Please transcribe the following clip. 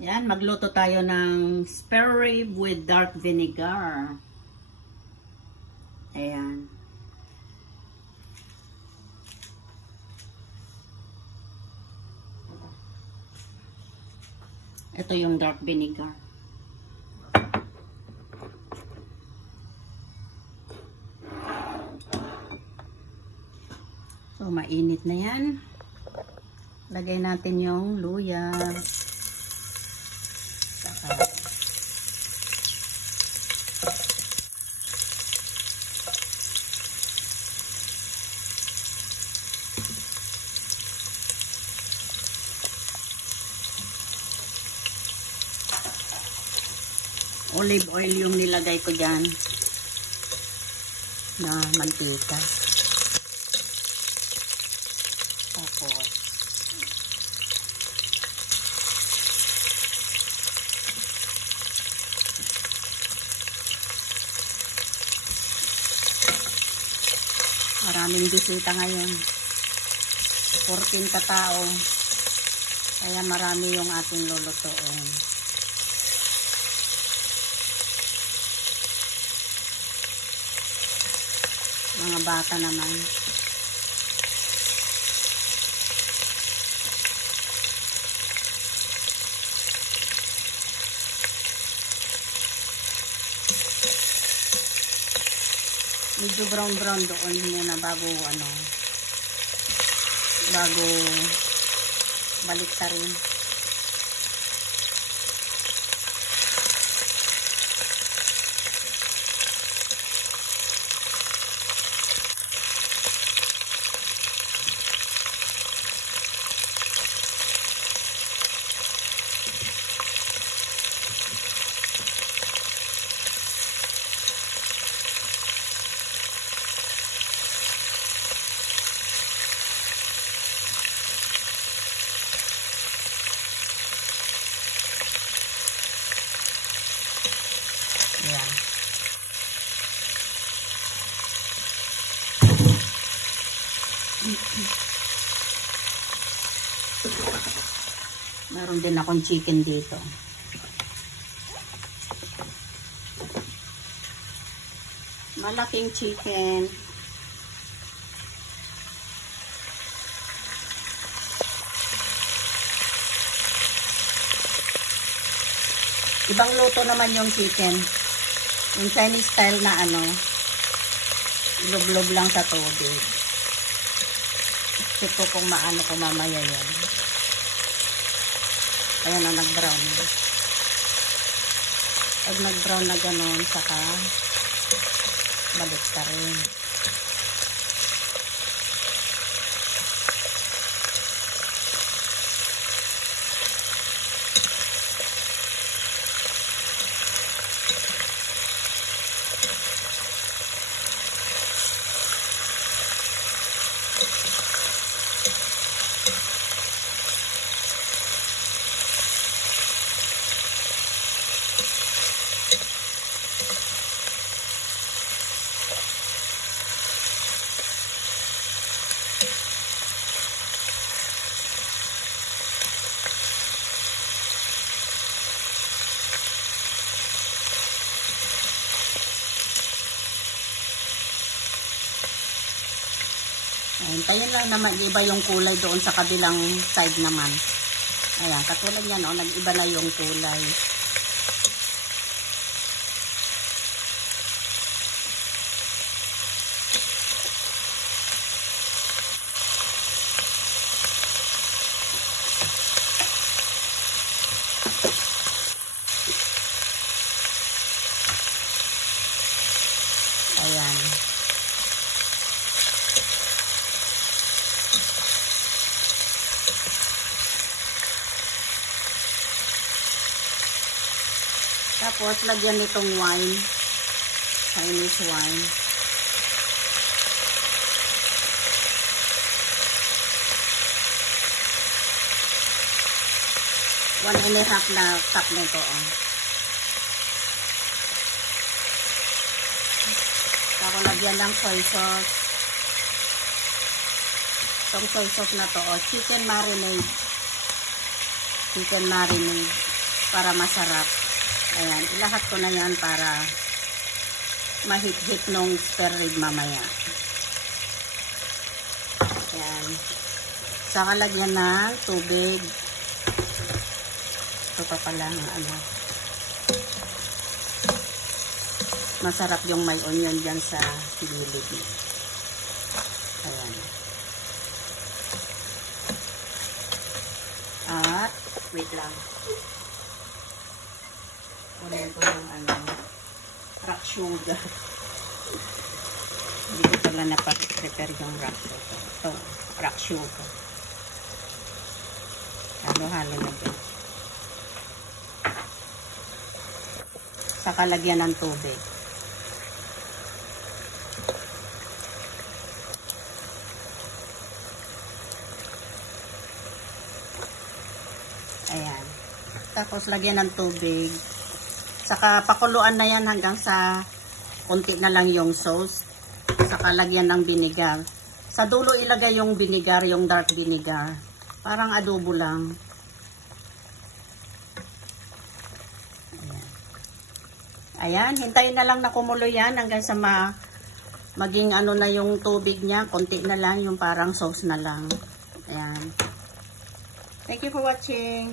Yan, magluto tayo ng spare rib with dark vinegar. Ayan. Ito yung dark vinegar. So, mainit na yan. Lagay natin yung luya. Saka olive oil yung nilagay ko dyan na mantika. Tapos maraming bisita ngayon, 14 katao, kaya marami yung ating lulutuin. Mga bata naman. Medyo brown doon muna bago bago balik ta rin. Ayan. Meron din akong chicken dito. Malaking chicken. Ibang luto naman yung chicken. Yung Chinese style na lublob lang sa tubig. Check ko kung maano ko mamaya yan. Ayan na, nag-brown. Pag nag-brown na gano'n, saka balik ka rin. Hintayin lang naman, iba yung kulay doon sa kabilang side naman. Ayan, katulad yan, nag-iba na yung kulay. Ayan. Tapos, lagyan nitong wine. Chinese wine. One and a half na cup nito. Tapos, lagyan ng soy sauce. Itong soy sauce na to, chicken marinade. Chicken marinade. para masarap. Ayan, ilahat ko na yan para mahit-hit nung spare rib mamaya. Ayan. Saka lagyan ng tubig. Ito pa pala ng ano. Masarap yung may onion dyan sa gilid. Ayan. At, wait lang. Kunin ko yung ano, rock sugar. Hindi ko pala napaprepare yung rock sugar. Ito, rock sugar. Halo-halo na dyan. Saka lagyan ng tubig. Ayan. Tapos lagyan ng tubig. Saka pakuluan na yan hanggang sa konti na lang yung sauce. Saka lagyan ng vinegar. Sa dulo ilagay yung vinegar, yung dark vinegar. Parang adobo lang. Ayan. Ayan, hintayin na lang na kumulo yan hanggang sa maging ano na yung tubig niya. Konti na lang, yung parang sauce na lang. Ayan. Thank you for watching.